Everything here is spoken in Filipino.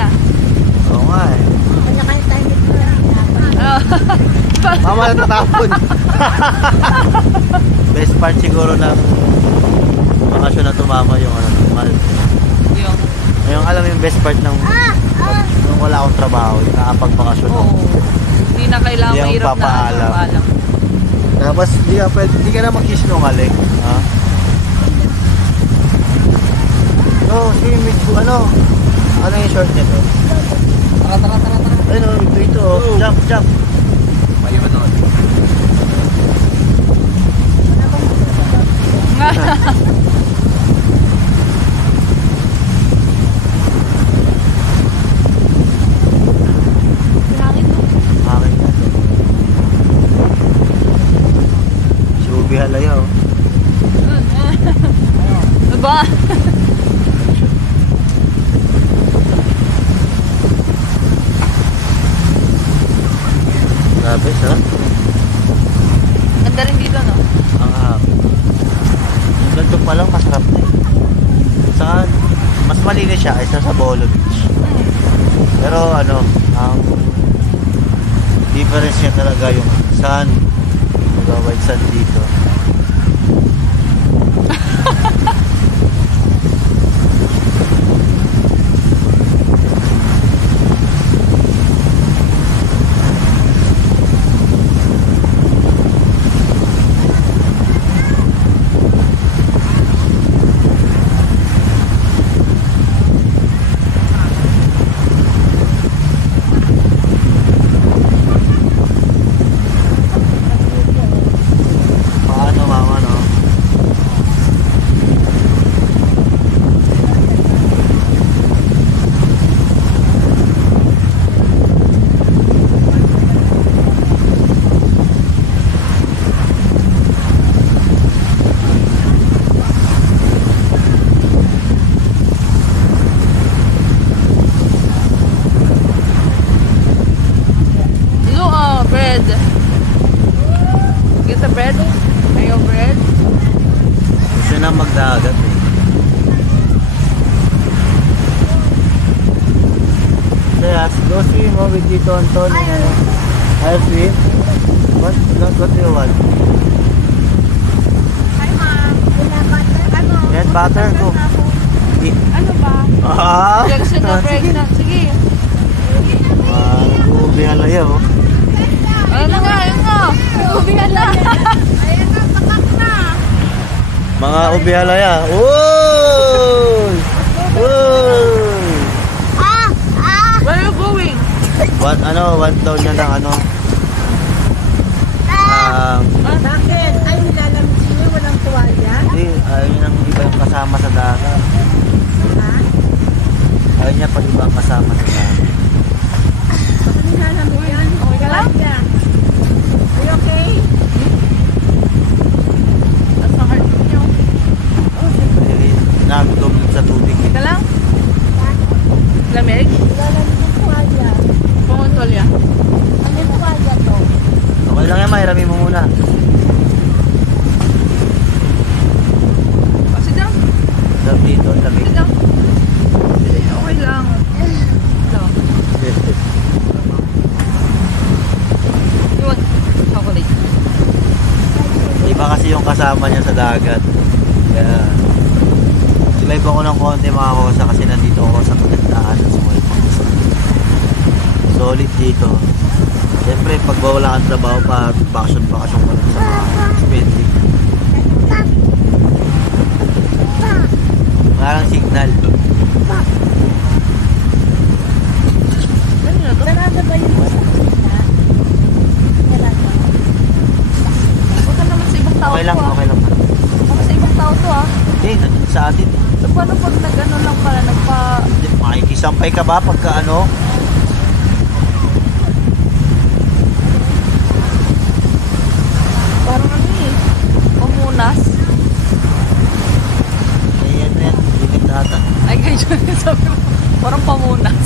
na. Oo nga eh. Kanya-kanya tayo dito. Mama na tatapon. Best part siguro ng bakasyon na tumama yung ano, yung alam mo yung best part ng nung wala akong trabaho, yung nakapagbakasyon ako. Hindi na kailangan Hindi mahirap na papaalam. paalam. Tapos hindi ka na magsisinungaling. Ha? No, ano yung short nito? Tara. Ayun o, ito oh. Jump. Maliwan naman. Hangin mo. Hangin na to. Subi halaya oh. Diba? Grabe siya. Ganda rin dito, no? Ang hangin. Yung ganito pa lang masarap na eh. Saka mas malinis siya kaysa sa Bolo Beach. Pero ano, ang difference niya talaga yung sand. White sand dito. Paano mama no? Bread. Get the bread? Ayaw bread? Gusto na magdagat eh. Let's go swim with Tito Anton. I'll swim. What do you want? Hi, ma'am. Yan, butter ko. Ano ba? Ah! Jackson na break na. Sige. Ubi halaya oh. Ano nga, yun nga. Ubihan na. Ayan na, bakak na. Mga ubi halaya. Uy! Uy! Where are you going? One daw niya ng ano. Bakit? Ay, nilalamig siya. Walang tuwalya. Hindi, ayaw niya ng iba yung kasama sa dagat. Ha? Ayaw niya pag ibang kasama sa dagat. Nilalamig yan. Okay ka lang? Are you okay? That's the heart niyo. Nagdom sa tubig. Okay ka lang? Lamig? Nilalamig yung tuwalya. Pumuntol ya. Ano yung tuwalya to? Okay lang yan, mahirami mo muna. Sit down. Sarap dito, lamig. Sit down. Okay lang. Ito. You want chocolate? Iba kasi yung kasama niya sa dagat. Kaya, silive ako ng konti mga kosa kasi nandito ako sa kagandaan ng small box. Solid dito. Siyempre, pag wala kang trabaho pa, bakasyon ka lang sa mga spending. Parang signal. Ano na to? Sarado ba yung sa kusina? Sarado. Huwag ka naman sa ibang tao Okay lang, to, ah. okay lang. Huwag sa ibang tao to ah. Hindi, nandun sa atin. So paano pag nag-ano lang pala, Makikisampay ka ba pagka ano? parang ano eh, pamunas. Ayan na yan, init ata. Ay, ganyan sabi mo, parang pamunas.